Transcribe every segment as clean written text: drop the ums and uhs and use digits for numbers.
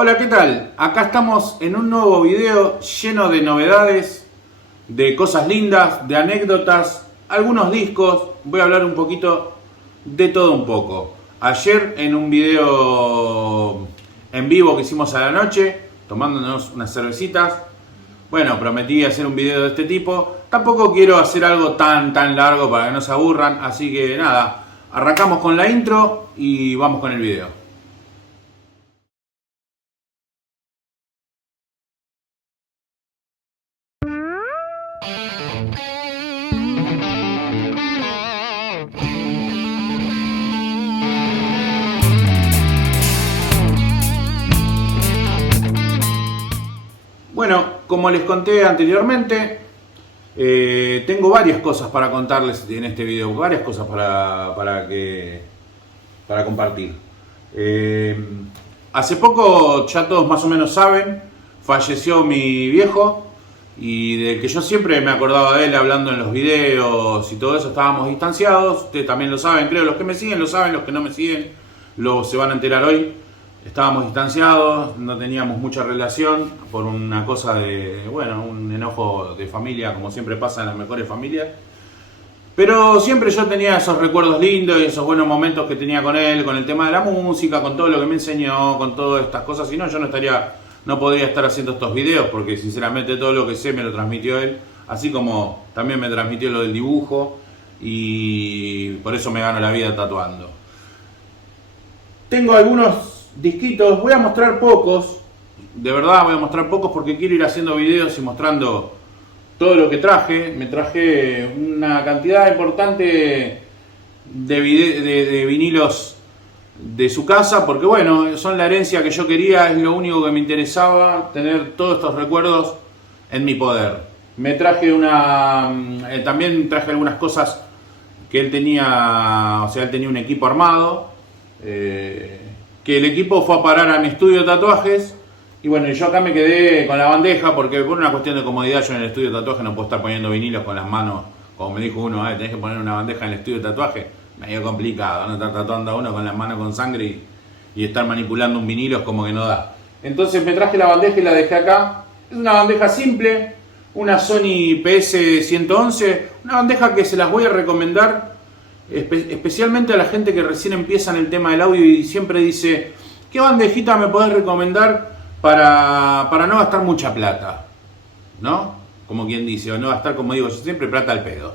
Hola, ¿qué tal? Acá estamos en un nuevo video lleno de novedades, de cosas lindas, de anécdotas, algunos discos. Voy a hablar un poquito de todo un poco. Ayer en un video en vivo que hicimos a la noche, tomándonos unas cervecitas, bueno, prometí hacer un video de este tipo. Tampoco quiero hacer algo tan largo para que no se aburran, así que nada, arrancamos con la intro y vamos con el video. Bueno, como les conté anteriormente, tengo varias cosas para contarles en este video, varias cosas para compartir. Hace poco, ya todos más o menos saben, falleció mi viejo y del que yo siempre me acordaba de él hablando en los videos y todo eso. Estábamos distanciados, ustedes también lo saben, creo, los que me siguen lo saben, los que no me siguen se van a enterar hoy. Estábamos distanciados, no teníamos mucha relación por una cosa de, bueno, un enojo de familia, como siempre pasa en las mejores familias. Pero siempre yo tenía esos recuerdos lindos y esos buenos momentos que tenía con él, con el tema de la música, con todo lo que me enseñó, con todas estas cosas. Si no, yo no podría estar haciendo estos videos, porque sinceramente todo lo que sé me lo transmitió él, así como también me transmitió lo del dibujo, y por eso me gano la vida tatuando. Tengo algunos disquitos, voy a mostrar pocos, de verdad voy a mostrar pocos porque quiero ir haciendo videos y mostrando todo lo que traje. Me traje una cantidad importante de vinilos de su casa, porque bueno, son la herencia que yo quería, es lo único que me interesaba, tener todos estos recuerdos en mi poder. Me traje también traje algunas cosas que él tenía, o sea, él tenía un equipo armado, que el equipo fue a parar a mi estudio de tatuajes. Y bueno, yo acá me quedé con la bandeja porque por una cuestión de comodidad yo en el estudio de tatuaje no puedo estar poniendo vinilos con las manos, como me dijo uno, tenés que poner una bandeja en el estudio de tatuaje. Medio complicado, no estar tatuando a uno con las manos con sangre y estar manipulando un vinilo, es como que no da. Entonces me traje la bandeja y la dejé acá. Es una bandeja simple, una Sony PS111, una bandeja que se las voy a recomendar especialmente a la gente que recién empieza en el tema del audio y siempre dice: ¿qué bandejita me podés recomendar para no gastar mucha plata? ¿No? Como quien dice, o no gastar, como digo yo siempre, plata al pedo.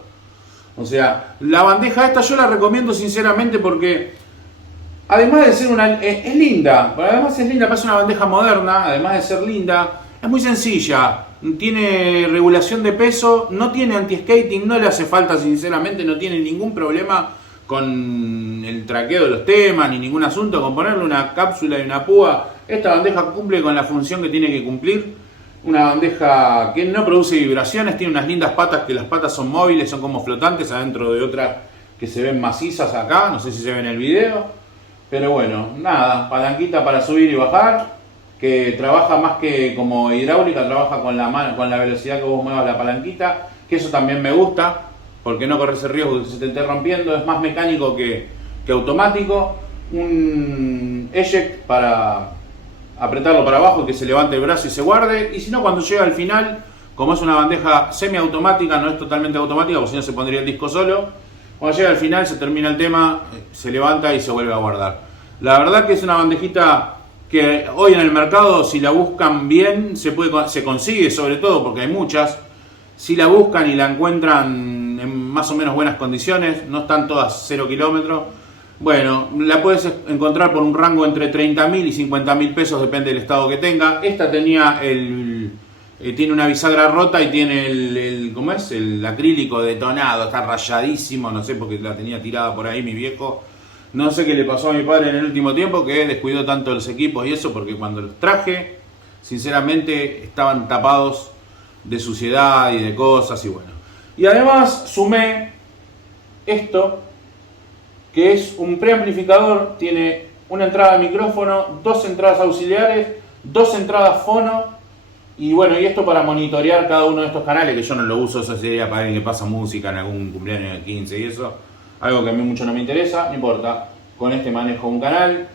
O sea, la bandeja esta yo la recomiendo sinceramente porque además de ser es linda, además es linda, parece una bandeja moderna, además de ser linda, es muy sencilla, tiene regulación de peso, no tiene anti-skating, no le hace falta sinceramente, no tiene ningún problema con el traqueo de los temas, ni ningún asunto, con ponerle una cápsula y una púa. Esta bandeja cumple con la función que tiene que cumplir. Una bandeja que no produce vibraciones, tiene unas lindas patas, que las patas son móviles, son como flotantes adentro de otras que se ven macizas acá, no sé si se ve en el video. Pero bueno, nada, palanquita para subir y bajar, que trabaja más que como hidráulica, trabaja con la mano, con la velocidad que vos muevas la palanquita, que eso también me gusta, porque no corres el riesgo de que se te esté rompiendo, es más mecánico que automático. Un eject para apretarlo para abajo y que se levante el brazo y se guarde, y si no, cuando llega al final, como es una bandeja semiautomática, no es totalmente automática, porque si no se pondría el disco solo, cuando llega al final se termina el tema, se levanta y se vuelve a guardar. La verdad que es una bandejita que hoy en el mercado, si la buscan bien, se consigue, sobre todo porque hay muchas. Si la buscan y la encuentran en más o menos buenas condiciones, no están todas 0 kilómetros, bueno, la puedes encontrar por un rango entre 30.000 y 50.000 pesos, depende del estado que tenga. Esta tenía tiene una bisagra rota y tiene ¿cómo es? El acrílico detonado, está rayadísimo, no sé, porque la tenía tirada por ahí mi viejo. No sé qué le pasó a mi padre en el último tiempo, que descuidó tanto los equipos y eso, porque cuando los traje, sinceramente, estaban tapados de suciedad y de cosas y bueno. Y además sumé esto, que es un preamplificador, tiene una entrada de micrófono, 2 entradas auxiliares, 2 entradas fono, y bueno, y esto para monitorear cada uno de estos canales, que yo no lo uso, eso sería para alguien que pasa música en algún cumpleaños de 15 y eso, algo que a mí mucho no me interesa, no importa. Con este manejo un canal,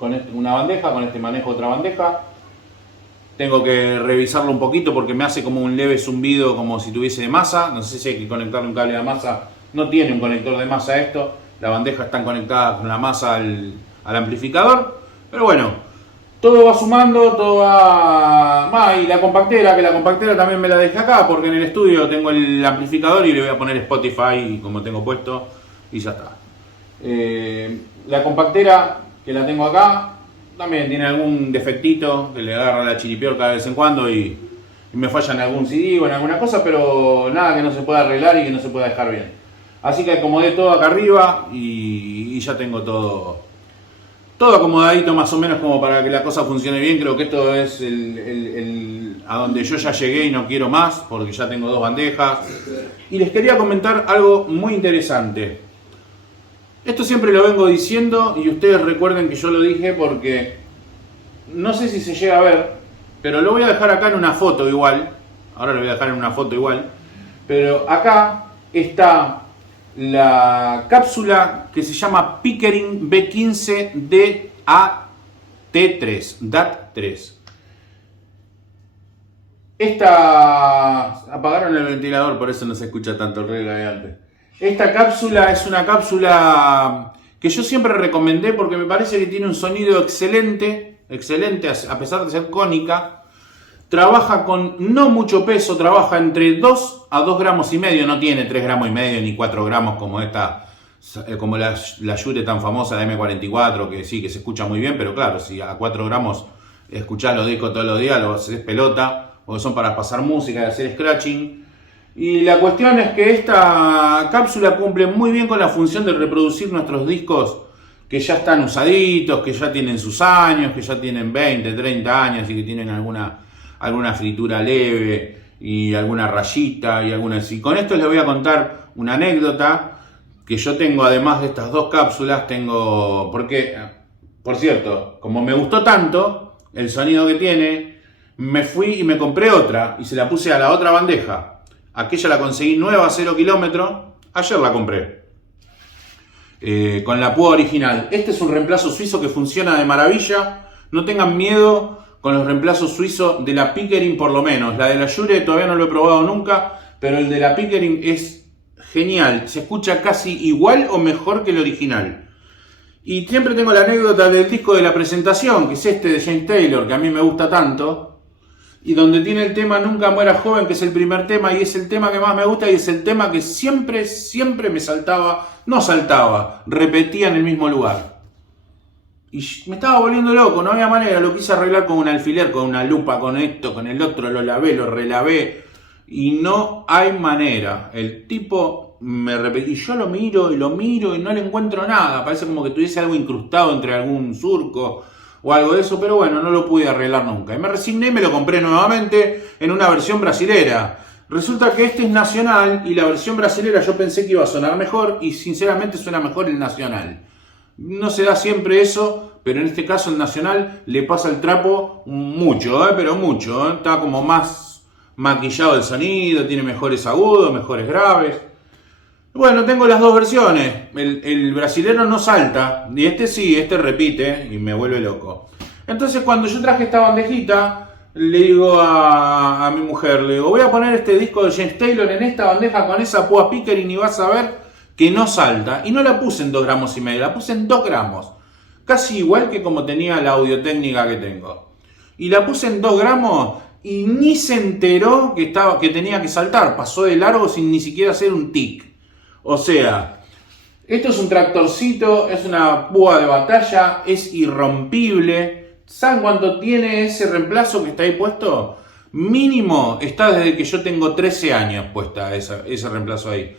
una bandeja, con este manejo otra bandeja. Tengo que revisarlo un poquito porque me hace como un leve zumbido como si tuviese de masa. No sé si hay que conectarle un cable de masa. No tiene un conector de masa esto. La bandeja está conectada con la masa al amplificador. Pero bueno, todo va sumando, todo va... y la compactera, que la compactera también me la dejé acá porque en el estudio tengo el amplificador y le voy a poner Spotify como tengo puesto y ya está. La compactera que la tengo acá también tiene algún defectito que le agarra la chiripiorca de vez en cuando y me falla en algún CD o en alguna cosa, pero nada que no se pueda arreglar y que no se pueda dejar bien. Así que acomodé todo acá arriba y ya tengo todo acomodadito más o menos como para que la cosa funcione bien. Creo que esto es a donde yo ya llegué y no quiero más porque ya tengo 2 bandejas. Y les quería comentar algo muy interesante. Esto siempre lo vengo diciendo y ustedes recuerden que yo lo dije porque no sé si se llega a ver, pero lo voy a dejar acá en una foto igual. Ahora lo voy a dejar en una foto igual. Pero acá está la cápsula que se llama Pickering B15 DAT3. Apagaron el ventilador, por eso no se escucha tanto el ruido de antes. Esta cápsula es una cápsula que yo siempre recomendé porque me parece que tiene un sonido excelente, a pesar de ser cónica. Trabaja con no mucho peso, trabaja entre 2 a 2 gramos y medio, no tiene 3 gramos y medio ni 4 gramos como como la Shure tan famosa de M44, que sí, que se escucha muy bien, pero claro, si a 4 gramos escuchás los discos todos los días, los haces pelota, porque son para pasar música y hacer scratching. Y la cuestión es que esta cápsula cumple muy bien con la función de reproducir nuestros discos que ya están usaditos, que ya tienen sus años, que ya tienen 20, 30 años y que tienen alguna fritura leve y alguna rayita y alguna así. Con esto les voy a contar una anécdota que yo tengo, además de estas 2 cápsulas, porque, por cierto, como me gustó tanto el sonido que tiene, me fui y me compré otra y se la puse a la otra bandeja. Aquella la conseguí nueva, 0 kilómetros. Ayer la compré. Con la púa original. Este es un reemplazo suizo que funciona de maravilla. No tengan miedo con los reemplazos suizos de la Pickering, por lo menos. La de la Shure todavía no lo he probado nunca, pero el de la Pickering es genial. Se escucha casi igual o mejor que el original. Y siempre tengo la anécdota del disco de la presentación, que es este de James Taylor, que a mí me gusta tanto. Y donde tiene el tema Nunca muera joven, que es el primer tema, y es el tema que más me gusta, y es el tema que siempre repetía en el mismo lugar. Y me estaba volviendo loco, no había manera, lo quise arreglar con un alfiler, con una lupa, con esto, con el otro, lo lavé, lo relavé, y no hay manera. El tipo me repetía, y yo lo miro y no le encuentro nada, parece como que tuviese algo incrustado entre algún surco o algo de eso, pero bueno, no lo pude arreglar nunca. Y me resigné y me lo compré nuevamente en una versión brasilera. Resulta que este es nacional y la versión brasilera yo pensé que iba a sonar mejor y sinceramente suena mejor el nacional. No se da siempre eso, pero en este caso el nacional le pasa el trapo mucho, pero mucho. Está como más maquillado el sonido, tiene mejores agudos, mejores graves. Bueno, tengo las 2 versiones. El brasilero no salta y este sí, este repite y me vuelve loco. Entonces cuando yo traje esta bandejita, le digo a mi mujer, le digo, voy a poner este disco de James Taylor en esta bandeja con esa púa Pickering y vas a ver que no salta. Y no la puse en 2 gramos y medio, la puse en 2 gramos. Casi igual que como tenía la audio-técnica que tengo. Y la puse en 2 gramos y ni se enteró que tenía que saltar. Pasó de largo sin ni siquiera hacer un tic. O sea, esto es un tractorcito, es una púa de batalla, es irrompible. ¿Saben cuánto tiene ese reemplazo que está ahí puesto? Mínimo está desde que yo tengo 13 años puesta ese reemplazo ahí.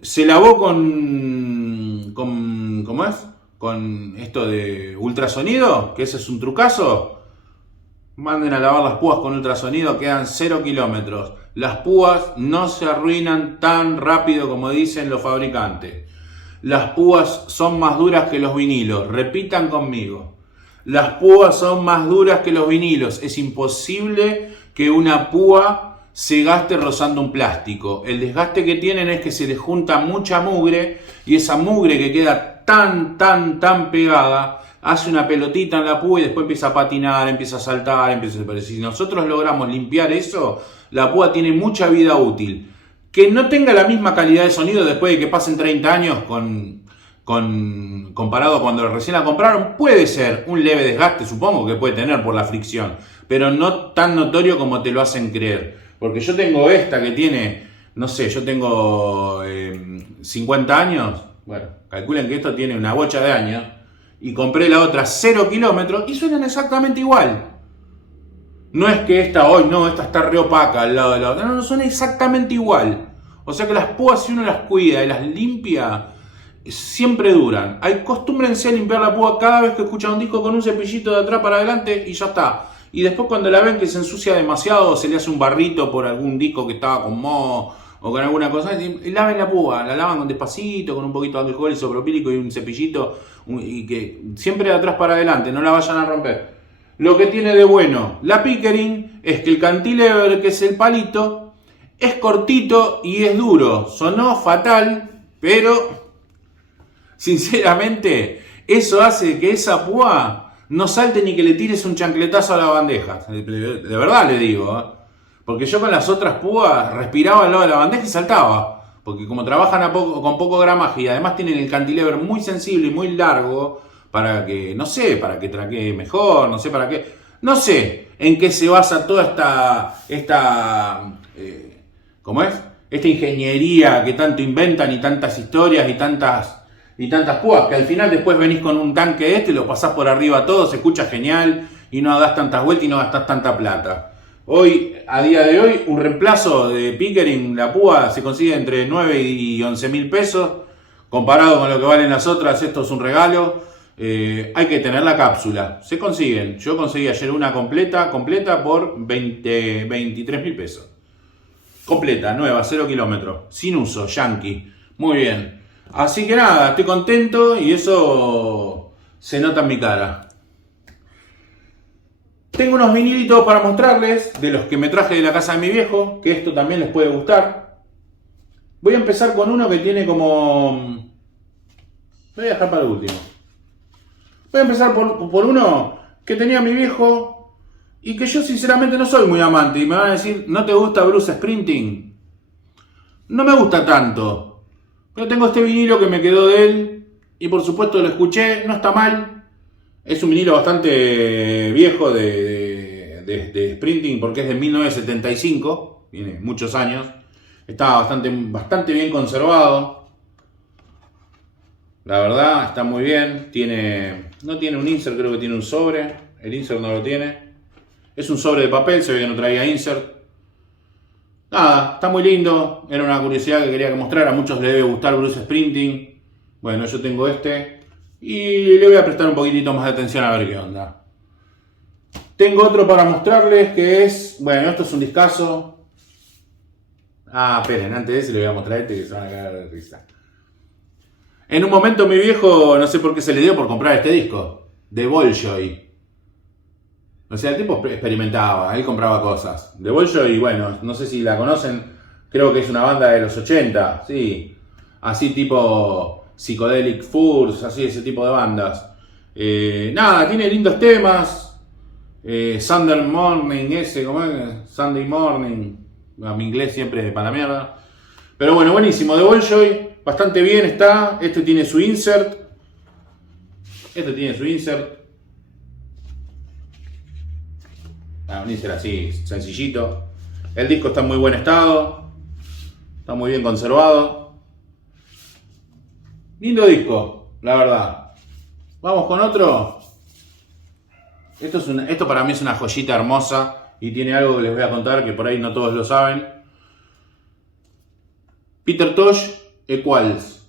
Se lavó con ¿cómo es? Con esto de ultrasonido, que ese es un trucazo. Manden a lavar las púas con ultrasonido, quedan 0 kilómetros. Las púas no se arruinan tan rápido como dicen los fabricantes. Las púas son más duras que los vinilos. Repitan conmigo. Las púas son más duras que los vinilos. Es imposible que una púa se gaste rozando un plástico. El desgaste que tienen es que se les junta mucha mugre y esa mugre que queda tan pegada hace una pelotita en la púa y después empieza a patinar, empieza a saltar, pero si nosotros logramos limpiar eso, la púa tiene mucha vida útil. Que no tenga la misma calidad de sonido después de que pasen 30 años comparado a cuando recién la compraron, puede ser un leve desgaste, supongo que puede tener por la fricción, pero no tan notorio como te lo hacen creer. Porque yo tengo esta que tiene, no sé, yo tengo 50 años, bueno, calculen que esto tiene una bocha de años, y compré la otra 0 kilómetros y suenan exactamente igual. No es que esta hoy, no, esta está re opaca al lado de la otra. No, suena exactamente igual. O sea que las púas, si uno las cuida y las limpia, siempre duran. Acostúmbrense a limpiar la púa cada vez que escuchan un disco con un cepillito de atrás para adelante y ya está. Y después cuando la ven que se ensucia demasiado o se le hace un barrito por algún disco que estaba con moho o con alguna cosa, y laven la púa, la lavan con despacito, con un poquito de alcohol isopropílico y un cepillito, y que siempre de atrás para adelante, no la vayan a romper. Lo que tiene de bueno la Pickering es que el cantilever, que es el palito, es cortito y es duro. Sonó fatal, pero sinceramente eso hace que esa púa no salte ni que le tires un chancletazo a la bandeja. De verdad le digo, ¿eh? Porque yo con las otras púas respiraba al lado de la bandeja y saltaba. Porque como trabajan con poco gramaje y además tienen el cantilever muy sensible y muy largo, para que, no sé, para que traquee mejor, no sé para qué, no sé en qué se basa toda ¿cómo es? Esta ingeniería que tanto inventan y tantas historias y tantas púas, que al final después venís con un tanque y lo pasás por arriba todo, se escucha genial y no das tantas vueltas y no gastás tanta plata. Hoy, a día de hoy, un reemplazo de Pickering, la púa, se consigue entre 9 y 11 mil pesos, comparado con lo que valen las otras, esto es un regalo. Hay que tener la cápsula, se consiguen. Yo conseguí ayer una completa por 23 mil pesos. Completa, nueva, 0 kilómetros, sin uso, yankee. Muy bien. Así que nada, estoy contento y eso se nota en mi cara. Tengo unos vinilitos para mostrarles, de los que me traje de la casa de mi viejo, que esto también les puede gustar. Voy a empezar con uno que tiene como... Voy a dejar para el último. Voy a empezar por uno que tenía mi viejo y que yo sinceramente no soy muy amante. Y me van a decir, ¿no te gusta Bruce Springsteen? No me gusta tanto. Pero tengo este vinilo que me quedó de él y por supuesto lo escuché, no está mal. Es un vinilo bastante viejo de Springsteen porque es de 1975, tiene muchos años. Está bastante bien conservado. La verdad, está muy bien. No tiene un insert, creo que tiene un sobre. El insert no lo tiene. Es un sobre de papel, se ve que no traía insert. Nada, está muy lindo. Era una curiosidad que quería mostrar. A muchos les debe gustar Bruce Springsteen. Bueno, yo tengo este. Y le voy a prestar un poquitito más de atención a ver qué onda. Tengo otro para mostrarles que es... Bueno, esto es un discazo. Esperen, antes de ese le voy a mostrar este que se van a cagar de risa. En un momento mi viejo, no sé por qué se le dio por comprar este disco, de Bolshoi. O sea, el tipo experimentaba, él compraba cosas. De Bolshoi, bueno, no sé si la conocen, creo que es una banda de los 80, sí. Así tipo Psychedelic Furs, así ese tipo de bandas. Nada, tiene lindos temas. Sunday Morning, ¿cómo es? Sunday Morning. Mi inglés siempre es para la mierda. Pero bueno, buenísimo, de Bolshoi. Bastante bien está. Este tiene su insert. Un insert así, sencillito. El disco está en muy buen estado. Está muy bien conservado. Lindo disco, la verdad. Vamos con otro. Esto para mí es una joyita hermosa. Y tiene algo que les voy a contar que por ahí no todos lo saben. Peter Tosh Equals.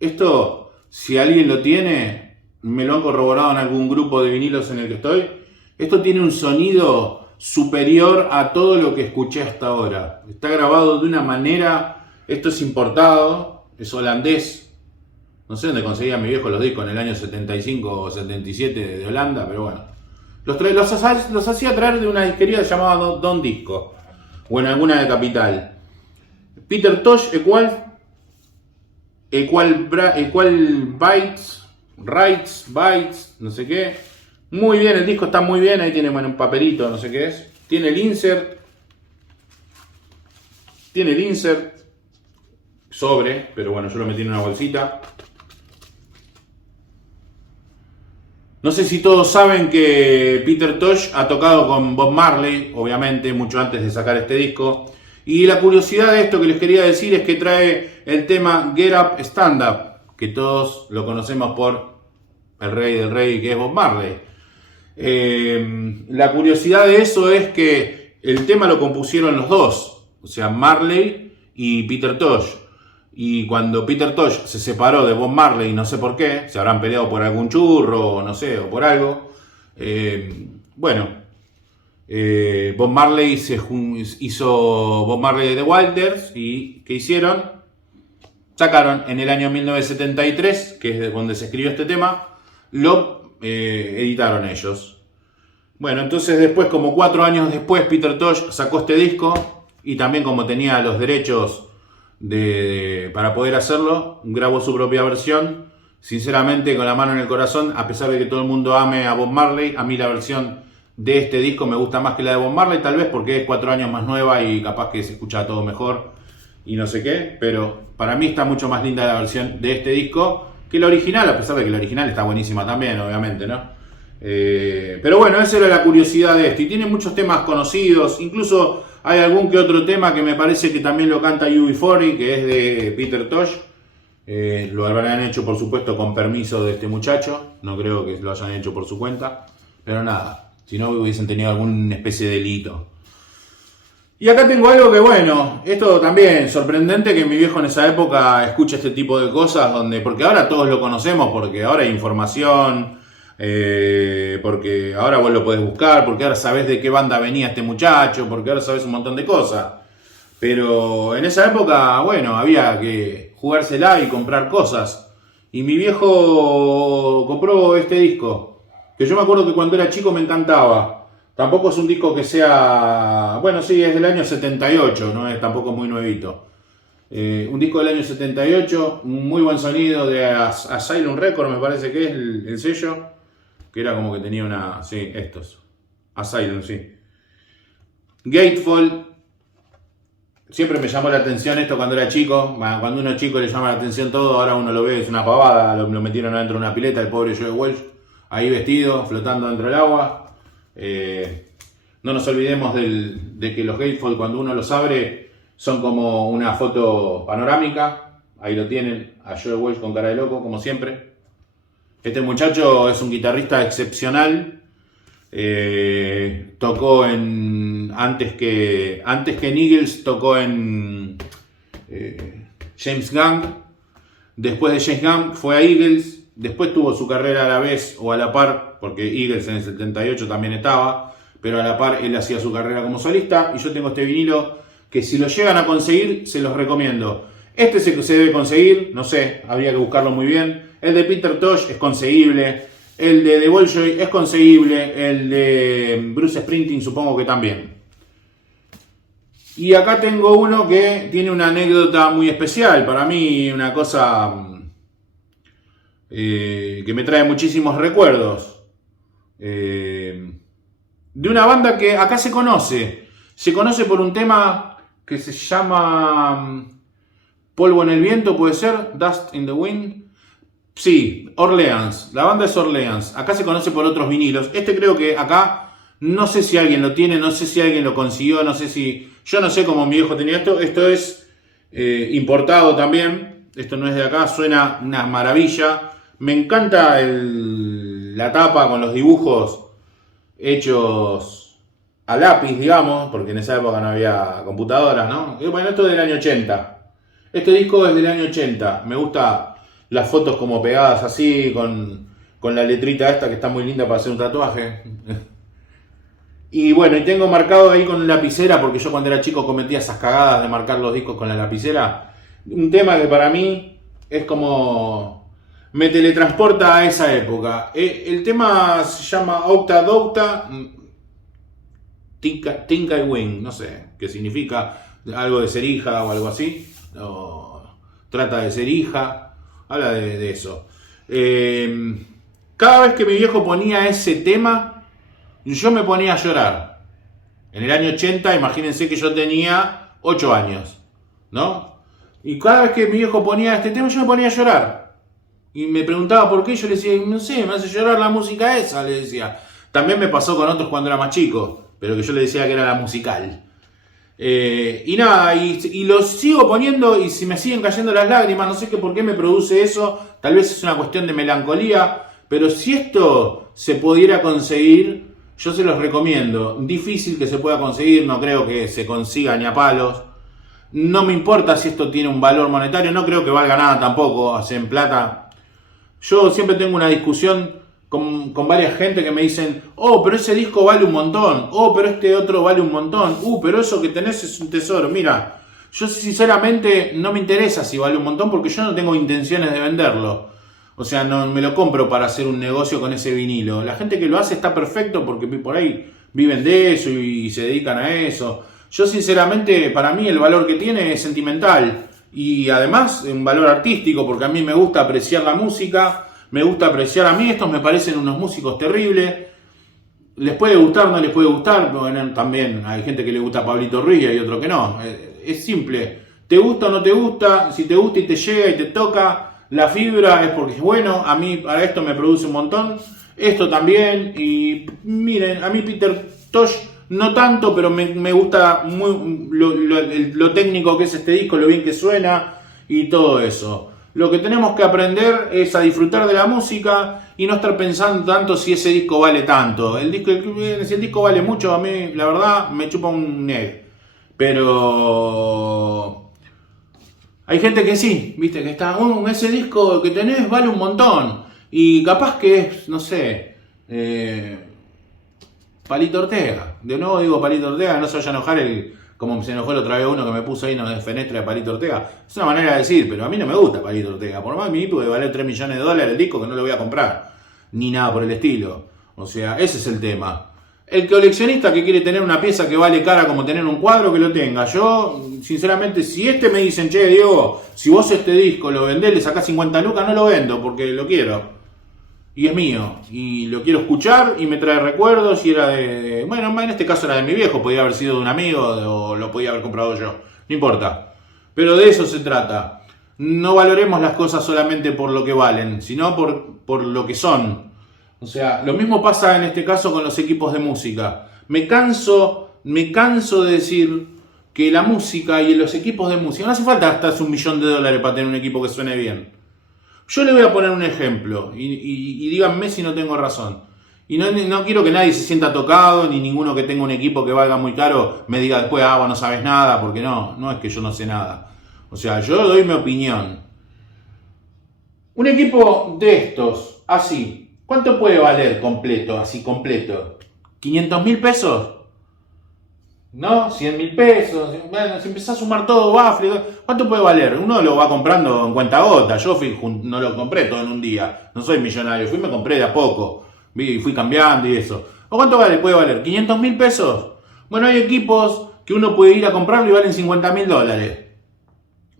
Esto, si alguien lo tiene, me lo han corroborado en algún grupo de vinilos en el que estoy. Esto tiene un sonido superior a todo lo que escuché hasta ahora. Está grabado de una manera, esto es importado, es holandés. No sé dónde conseguía mi viejo los discos en el año 75 o 77 de Holanda, pero bueno. Los hacía traer de una disquería llamada Don Disco, o en alguna de Capital. Peter Tosh Equal Bytes Rights, Bytes, no sé qué. Muy bien, el disco está muy bien. Ahí tiene un papelito, no sé qué es. Tiene el insert. Tiene el insert. Sobre, pero bueno, yo lo metí en una bolsita. No sé si todos saben que Peter Tosh ha tocado con Bob Marley, obviamente, mucho antes de sacar este disco. Y la curiosidad de esto que les quería decir es que trae el tema Get Up, Stand Up, que todos lo conocemos por el rey del reggae, que es Bob Marley. La curiosidad de eso es que el tema lo compusieron los dos, o sea, Marley y Peter Tosh. Y cuando Peter Tosh se separó de Bob Marley, no sé por qué, se habrán peleado por algún churro, o no sé, o por algo. Bob Marley hizo Bob Marley de The Wailers y ¿qué hicieron? Sacaron en el año 1973, que es de donde se escribió este tema, lo editaron ellos. Bueno, entonces después, como 4 años después, Peter Tosh sacó este disco y también como tenía los derechos para poder hacerlo, grabó su propia versión. Sinceramente, con la mano en el corazón, a pesar de que todo el mundo ame a Bob Marley, a mí la versión de este disco me gusta más que la de Bob Marley, tal vez porque es 4 años más nueva y capaz que se escucha todo mejor y no sé qué, pero para mí está mucho más linda la versión de este disco que la original, a pesar de que la original está buenísima también, obviamente, ¿no? Pero bueno, esa era la curiosidad de esto, y tiene muchos temas conocidos, incluso hay algún que otro tema que me parece que también lo canta UB40, que es de Peter Tosh. Lo habrán hecho, por supuesto, con permiso de este muchacho. No creo que lo hayan hecho por su cuenta. Pero nada, si no hubiesen tenido alguna especie de delito. Y acá tengo algo que, bueno, esto también sorprendente que mi viejo en esa época escuche este tipo de cosas, porque ahora todos lo conocemos, porque ahora hay información, porque ahora vos lo podés buscar, porque ahora sabés de qué banda venía este muchacho, porque ahora sabés un montón de cosas. Pero en esa época, bueno, había que jugársela y comprar cosas. Y mi viejo compró este disco, que yo me acuerdo que cuando era chico me encantaba. Tampoco es un disco que sea... Bueno, sí, es del año 78, no es tampoco muy nuevito. Un disco del año 78, un muy buen sonido de Asylum Records, me parece que es el sello. Que era como que tenía una... Sí, estos. Asylum, sí. Gatefold. Siempre me llamó la atención esto cuando era chico. Cuando uno es chico le llama la atención todo. Ahora uno lo ve, es una pavada. Lo metieron adentro de una pileta, el pobre Joe Walsh. Ahí vestido, flotando dentro del agua. No nos olvidemos de que los Gatefold, cuando uno los abre, son como una foto panorámica. Ahí lo tienen, a Joe Walsh con cara de loco, como siempre. Este muchacho es un guitarrista excepcional. Tocó antes que en Eagles, tocó en James Gang. Después de James Gang fue a Eagles. Después tuvo su carrera a la vez o a la par, porque Eagles en el 78 también estaba, pero a la par él hacía su carrera como solista. Y yo tengo este vinilo que, si lo llegan a conseguir, se los recomiendo. Este se debe conseguir, no sé, habría que buscarlo muy bien. El de Peter Tosh es conseguible. El de The Bolshoi es conseguible. El de Bruce Springsteen supongo que también. Y acá tengo uno que tiene una anécdota muy especial. Para mí, una cosa que me trae muchísimos recuerdos. De una banda que acá se conoce. Se conoce por un tema que se llama Polvo en el viento, puede ser. Dust in the Wind. Sí, Orleans. La banda es Orleans. Acá se conoce por otros vinilos. Este creo que acá, no sé si alguien lo tiene, no sé si alguien lo consiguió, no sé si... Yo no sé cómo mi viejo tenía esto. Esto es importado también. Esto no es de acá. Suena una maravilla. Me encanta la tapa con los dibujos hechos a lápiz, digamos, porque en esa época no había computadoras, ¿no? Y bueno, esto es del año 80. Este disco es del año 80. Me gusta las fotos como pegadas así, con la letrita esta que está muy linda para hacer un tatuaje. Y bueno, y tengo marcado ahí con lapicera, porque yo cuando era chico cometía esas cagadas de marcar los discos con la lapicera. Un tema que para mí es como... me teletransporta a esa época. El tema se llama Octa Docta Tinka y Wing, no sé qué significa, algo de ser hija o algo así. O trata de ser hija, habla de eso. Cada vez que mi viejo ponía ese tema, yo me ponía a llorar. En el año 80, imagínense que yo tenía 8 años, ¿no? Y cada vez que mi viejo ponía este tema, yo me ponía a llorar. Y me preguntaba por qué, yo le decía, no sé, me hace llorar la música esa, le decía. También me pasó con otros cuando era más chico, pero que yo le decía que era la musical. Y nada, y lo sigo poniendo y si me siguen cayendo las lágrimas, no sé por qué me produce eso, tal vez es una cuestión de melancolía, pero si esto se pudiera conseguir, yo se los recomiendo. Difícil que se pueda conseguir, no creo que se consiga ni a palos. No me importa si esto tiene un valor monetario, no creo que valga nada tampoco, hacer en plata. Yo siempre tengo una discusión con varias gente que me dicen, oh, pero ese disco vale un montón, oh, pero este otro vale un montón, pero eso que tenés es un tesoro. Mira, yo sinceramente no me interesa si vale un montón porque yo no tengo intenciones de venderlo. O sea, no me lo compro para hacer un negocio con ese vinilo. La gente que lo hace está perfecto porque por ahí viven de eso y se dedican a eso. Yo sinceramente, para mí el valor que tiene es sentimental y además un valor artístico porque a mí me gusta apreciar la música. Me gusta apreciar, a mí estos me parecen unos músicos terribles. Les puede gustar, no les puede gustar. Bueno, también hay gente que le gusta a Pablito Ruiz y hay otro que no. Es simple. ¿Te gusta o no te gusta? Si te gusta y te llega y te toca la fibra es porque es bueno. A mí para esto me produce un montón. Esto también. Y miren, a mí Peter Tosh no tanto, pero me gusta muy lo técnico que es este disco, lo bien que suena y todo eso. Lo que tenemos que aprender es a disfrutar de la música y no estar pensando tanto si ese disco vale tanto. Si el disco vale mucho, a mí la verdad me chupa un neg. Pero hay gente que sí, viste, que está, ese disco que tenés vale un montón. Y capaz que es, no sé, Palito Ortega. De nuevo digo Palito Ortega, no se vaya a enojar como se enojó la otra vez uno que me puso ahí de fenestra de Palito Ortega. Es una manera de decir, pero a mí no me gusta Palito Ortega. Por más mi puede valer 3 millones de dólares el disco que no lo voy a comprar. Ni nada por el estilo. O sea, ese es el tema. El coleccionista que quiere tener una pieza que vale cara como tener un cuadro, que lo tenga. Yo, sinceramente, si me dicen, che, Diego, si vos este disco lo vendés, le sacás 50 lucas, no lo vendo porque lo quiero. Y es mío, y lo quiero escuchar y me trae recuerdos y era bueno, en este caso era de mi viejo, podía haber sido de un amigo o lo podía haber comprado yo, no importa. Pero de eso se trata. No valoremos las cosas solamente por lo que valen, sino por lo que son. O sea, lo mismo pasa en este caso con los equipos de música. Me canso de decir que la música y los equipos de música, no hace falta gastarse $1 millón para tener un equipo que suene bien. Yo le voy a poner un ejemplo y díganme si no tengo razón. Y no quiero que nadie se sienta tocado, ni ninguno que tenga un equipo que valga muy caro me diga después, vos no sabes nada, porque no es que yo no sé nada. O sea, yo doy mi opinión. Un equipo de estos, así, ¿cuánto puede valer completo, así completo? ¿500.000 pesos? ¿No? 100.000 pesos. Bueno, si empezás a sumar todo, bafle, ¿cuánto puede valer? Uno lo va comprando en cuentagotas. Yo no lo compré todo en un día. No soy millonario. Me compré de a poco. Fui cambiando y eso. ¿O cuánto puede valer? ¿500.000 pesos? Bueno, hay equipos que uno puede ir a comprarlo y valen $50.000.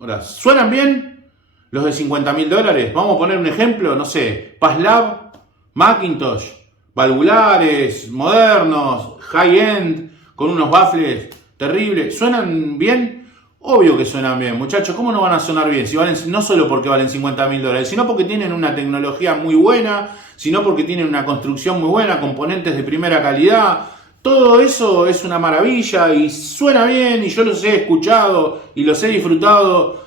Ahora, ¿suenan bien los de $50.000? Vamos a poner un ejemplo. No sé, Paslab, Macintosh, valvulares, modernos, high-end, con unos baffles terribles. ¿Suenan bien? Obvio que suenan bien, muchachos. ¿Cómo no van a sonar bien? Si valen, no solo porque valen $50.000, sino porque tienen una tecnología muy buena, sino porque tienen una construcción muy buena, componentes de primera calidad. Todo eso es una maravilla y suena bien y yo los he escuchado y los he disfrutado.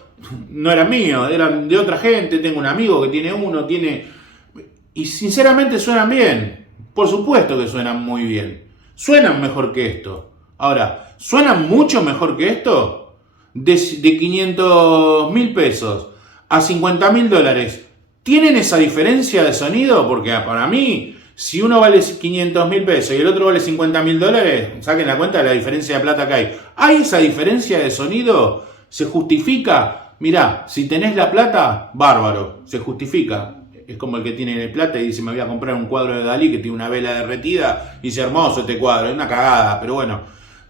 No eran míos, eran de otra gente. Tengo un amigo que tiene uno, y sinceramente suenan bien. Por supuesto que suenan muy bien. Suenan mejor que esto. Ahora, ¿suenan mucho mejor que esto? De 500.000 pesos a $50.000. ¿Tienen esa diferencia de sonido? Porque para mí, si uno vale 500.000 pesos y el otro vale $50.000, saquen la cuenta de la diferencia de plata que hay. ¿Hay esa diferencia de sonido? ¿Se justifica? Mirá, si tenés la plata, bárbaro, se justifica. Es como el que tiene plata y dice, me voy a comprar un cuadro de Dalí que tiene una vela derretida y dice, hermoso este cuadro, es una cagada, pero bueno,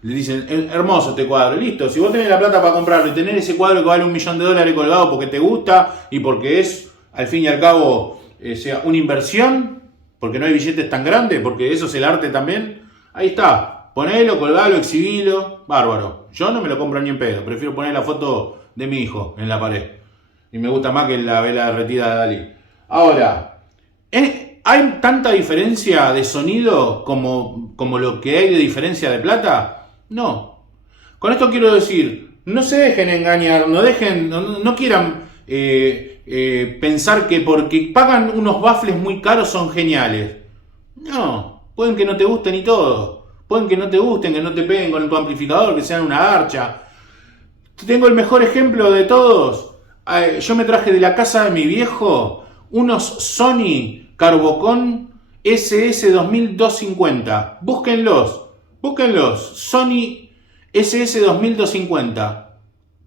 le dicen, hermoso este cuadro, listo. Si vos tenés la plata para comprarlo y tener ese cuadro que vale $1 millón colgado porque te gusta y porque es, al fin y al cabo, sea una inversión, porque no hay billetes tan grandes, porque eso es el arte también. Ahí está, ponelo, colgalo, exhibilo, bárbaro. Yo no me lo compro ni en pedo, prefiero poner la foto de mi hijo en la pared. Y me gusta más que la vela derretida de Dalí. Ahora, ¿hay tanta diferencia de sonido como lo que hay de diferencia de plata? No. Con esto quiero decir, no se dejen engañar, no quieran pensar que porque pagan unos baffles muy caros son geniales. No, pueden que no te gusten y todo. Pueden que no te gusten, que no te peguen con tu amplificador, que sean una garcha. Tengo el mejor ejemplo de todos. Yo me traje de la casa de mi viejo unos Sony Carbocon SS2250. Búsquenlos. Sony SS2250.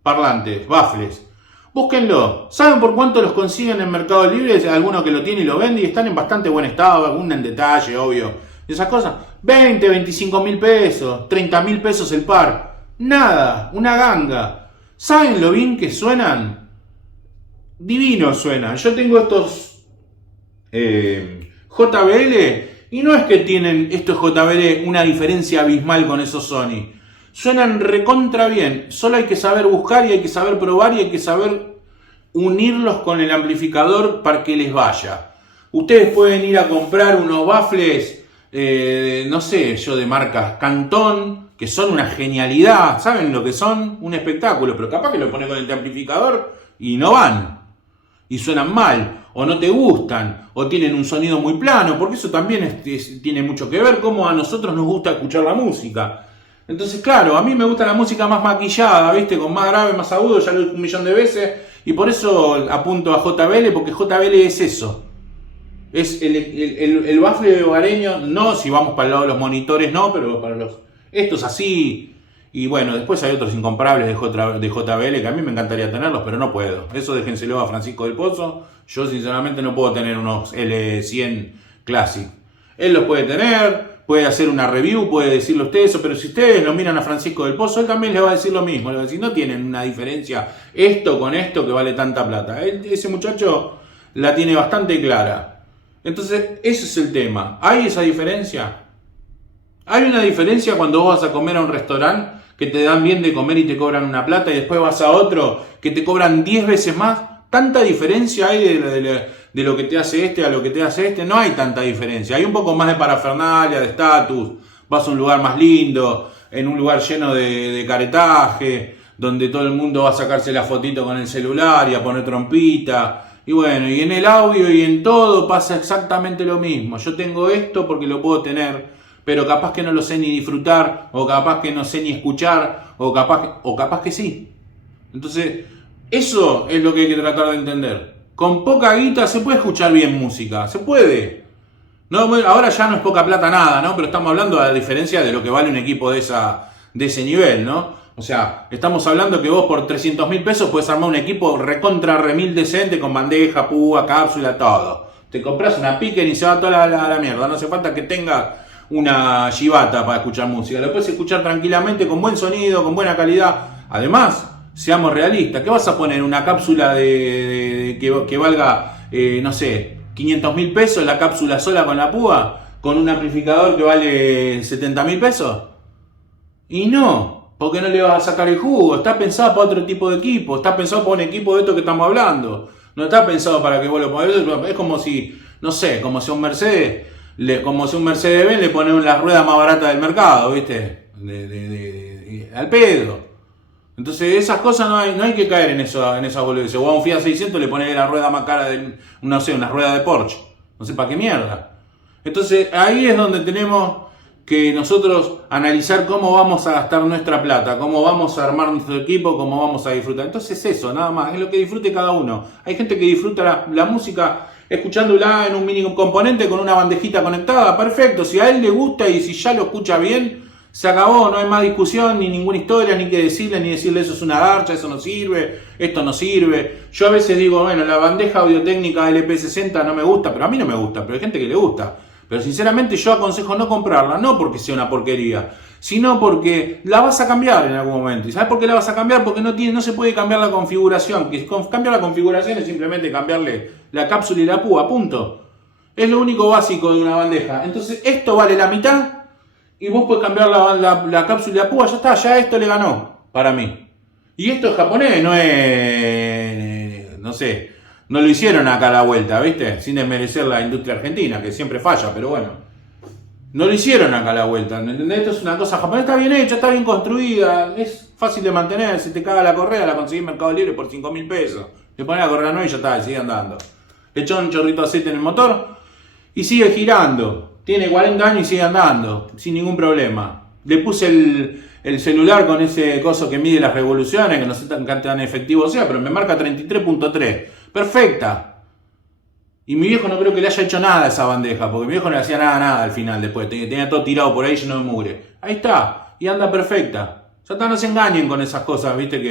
Parlantes, baffles. Búsquenlo. ¿Saben por cuánto los consiguen en Mercado Libre? Hay alguno que lo tiene y lo vende y están en bastante buen estado. Alguna en detalle, obvio. Esas cosas. 20, 25 mil pesos. 30 mil pesos el par. Nada. Una ganga. ¿Saben lo bien que suenan? Divinos suenan. Yo tengo estos JBL y no es que tienen estos JBL una diferencia abismal con esos Sony. Suenan recontra bien. Solo hay que saber buscar y hay que saber probar y hay que saber unirlos con el amplificador para que les vaya. Ustedes pueden ir a comprar unos baffles, no sé, yo de marcas Cantón, que son una genialidad. ¿Saben lo que son? Un espectáculo. Pero capaz que lo pones con el amplificador y no van. Y suenan mal, o no te gustan, o tienen un sonido muy plano, porque eso también tiene mucho que ver cómo a nosotros nos gusta escuchar la música. Entonces, claro, a mí me gusta la música más maquillada, ¿viste? Con más grave, más agudo, ya lo he dicho 1.000.000 de veces, y por eso apunto a JBL, porque JBL es eso. Es el baffle hogareño, no si vamos para el lado de los monitores, no, pero para estos así. Y bueno, después hay otros incomparables de JBL que a mí me encantaría tenerlos, pero no puedo. Eso déjenselo a Francisco del Pozo. Yo sinceramente no puedo tener unos L100 Classic. Él los puede tener, puede hacer una review, puede decirle a ustedes eso, pero si ustedes lo miran a Francisco del Pozo, él también les va a decir lo mismo. Le va a decir, no tienen una diferencia esto con esto que vale tanta plata. Ese muchacho la tiene bastante clara. Entonces, ese es el tema. ¿Hay esa diferencia? Hay una diferencia cuando vos vas a comer a un restaurante que te dan bien de comer y te cobran una plata y después vas a otro que te cobran 10 veces más. ¿Tanta diferencia hay de lo que te hace este a lo que te hace este? No hay tanta diferencia. Hay un poco más de parafernalia, de estatus. Vas a un lugar más lindo, en un lugar lleno de caretaje, donde todo el mundo va a sacarse la fotito con el celular y a poner trompita. Y bueno, y en el audio y en todo pasa exactamente lo mismo. Yo tengo esto porque lo puedo tener, pero capaz que no lo sé ni disfrutar, o capaz que no sé ni escuchar, o capaz que sí. Entonces, eso es lo que hay que tratar de entender. Con poca guita se puede escuchar bien música, se puede. No, bueno, ahora ya no es poca plata nada, ¿no? Pero estamos hablando de la diferencia de lo que vale un equipo de ese nivel, ¿no? O sea, estamos hablando que vos por 300 mil pesos puedes armar un equipo recontra remil decente con bandeja, púa, cápsula, todo. Te compras una picker y se va toda la mierda. No hace falta que tengas una Shibata para escuchar música. Lo puedes escuchar tranquilamente, con buen sonido, con buena calidad. Además, seamos realistas. ¿Qué vas a poner? ¿Una cápsula que valga, no sé, 500 mil pesos la cápsula sola con la púa? ¿Con un amplificador que vale 70 mil pesos? Y no, porque no le vas a sacar el jugo. Está pensado para otro tipo de equipo. Está pensado para un equipo de esto que estamos hablando. No está pensado para que vos lo pongas. Es como si, no sé, como si un Mercedes... como si un Mercedes-Benz le pone las ruedas más baratas del mercado, ¿viste? Al pedo. Entonces esas cosas no hay que caer en esas boludeces. O a un Fiat 600 le pone la rueda más cara no sé, una rueda de Porsche. No sé para qué mierda. Entonces ahí es donde tenemos que nosotros analizar cómo vamos a gastar nuestra plata, cómo vamos a armar nuestro equipo, cómo vamos a disfrutar. Entonces eso, nada más, es lo que disfrute cada uno. Hay gente que disfruta la música escuchándola en un mini componente con una bandejita conectada, perfecto. Si a él le gusta y si ya lo escucha bien, se acabó, no hay más discusión, ni ninguna historia, ni que decirle, ni decirle eso es una garcha, eso no sirve, esto no sirve. Yo a veces digo, bueno, la bandeja audiotécnica LP60 no me gusta, pero a mí no me gusta, pero hay gente que le gusta. Pero sinceramente yo aconsejo no comprarla, no porque sea una porquería, sino porque la vas a cambiar en algún momento. ¿Y sabes por qué la vas a cambiar? Porque no se puede cambiar la configuración. Cambiar la configuración es simplemente cambiarle la cápsula y la púa, punto. Es lo único básico de una bandeja. Entonces esto vale la mitad y vos podés cambiar la cápsula y la púa, ya está, ya esto le ganó para mí. Y esto es japonés, no es, no sé, no lo hicieron acá a la vuelta, ¿viste? Sin desmerecer la industria argentina, que siempre falla, pero bueno. No lo hicieron acá a la vuelta, ¿entendés? Esto es una cosa japonesa, está bien hecha, está bien construida, es fácil de mantener, si te caga la correa la conseguís en Mercado Libre por 5.000 pesos. Le ponés la correa nueva y ya está, y sigue andando. Le echó un chorrito de aceite en el motor y sigue girando. Tiene 40 años y sigue andando, sin ningún problema. Le puse el celular con ese coso que mide las revoluciones, que no sé tan efectivo sea, pero me marca 33.3. Perfecta. Y mi viejo no creo que le haya hecho nada a esa bandeja, porque mi viejo no le hacía nada al final después. Tenía todo tirado por ahí lleno de mugre. Ahí está, y anda perfecta. Ya está, no se engañen con esas cosas, viste,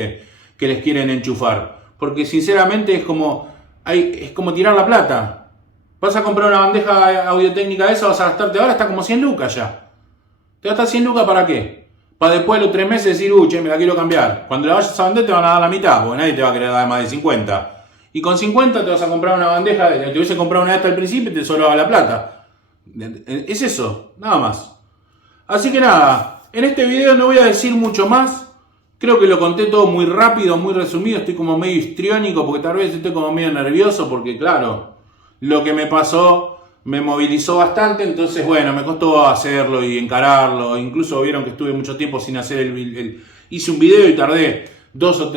que les quieren enchufar. Porque sinceramente es como tirar la plata. Vas a comprar una bandeja audio-técnica de esa, vas a gastarte ahora, está como 100 lucas ya. ¿Te gastas 100 lucas para qué? Para después de los 3 meses decir, che, me la quiero cambiar. Cuando la vayas a vender te van a dar la mitad, porque nadie te va a querer dar más de 50. Y con 50 te vas a comprar una bandeja, te hubiese comprado una de estas al principio y te sobraba la plata. Es eso, nada más. Así que nada, en este video no voy a decir mucho más. Creo que lo conté todo muy rápido, muy resumido. Estoy como medio histriónico porque tal vez estoy como medio nervioso porque claro, lo que me pasó me movilizó bastante. Entonces bueno, me costó hacerlo y encararlo. Incluso vieron que estuve mucho tiempo sin hacer hice un video y tardé 2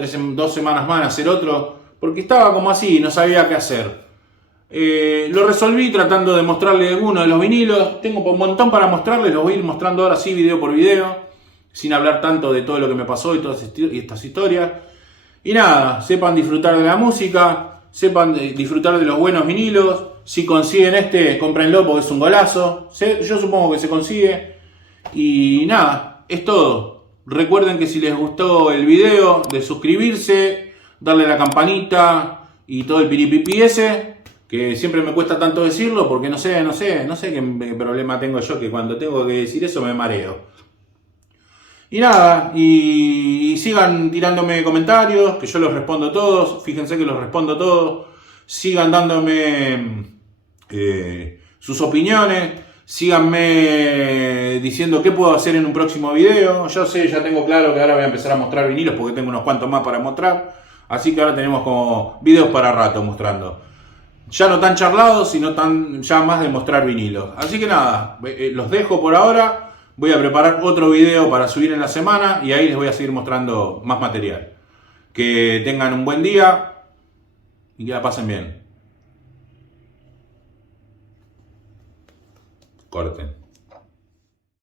semanas más en hacer otro. Porque estaba como así, no sabía qué hacer. Lo resolví tratando de mostrarle uno de los vinilos. Tengo un montón para mostrarles, los voy a ir mostrando ahora sí, video por video. Sin hablar tanto de todo lo que me pasó y todas estas historias. Y nada, sepan disfrutar de la música, sepan disfrutar de los buenos vinilos. Si consiguen este, cómprenlo porque es un golazo. Yo supongo que se consigue. Y nada, es todo. Recuerden que si les gustó el video, de suscribirse, darle a la campanita y todo el piripipi ese, que siempre me cuesta tanto decirlo porque no sé qué problema tengo yo, que cuando tengo que decir eso me mareo. Y nada, y sigan tirándome comentarios, que yo los respondo todos, fíjense que los respondo todos, sigan dándome sus opiniones, síganme diciendo qué puedo hacer en un próximo video. Yo sé, ya tengo claro que ahora voy a empezar a mostrar vinilos porque tengo unos cuantos más para mostrar. Así que ahora tenemos como videos para rato mostrando. Ya no tan charlados, sino ya más de mostrar vinilos. Así que nada, los dejo por ahora. Voy a preparar otro video para subir en la semana y ahí les voy a seguir mostrando más material. Que tengan un buen día y que la pasen bien. Corten.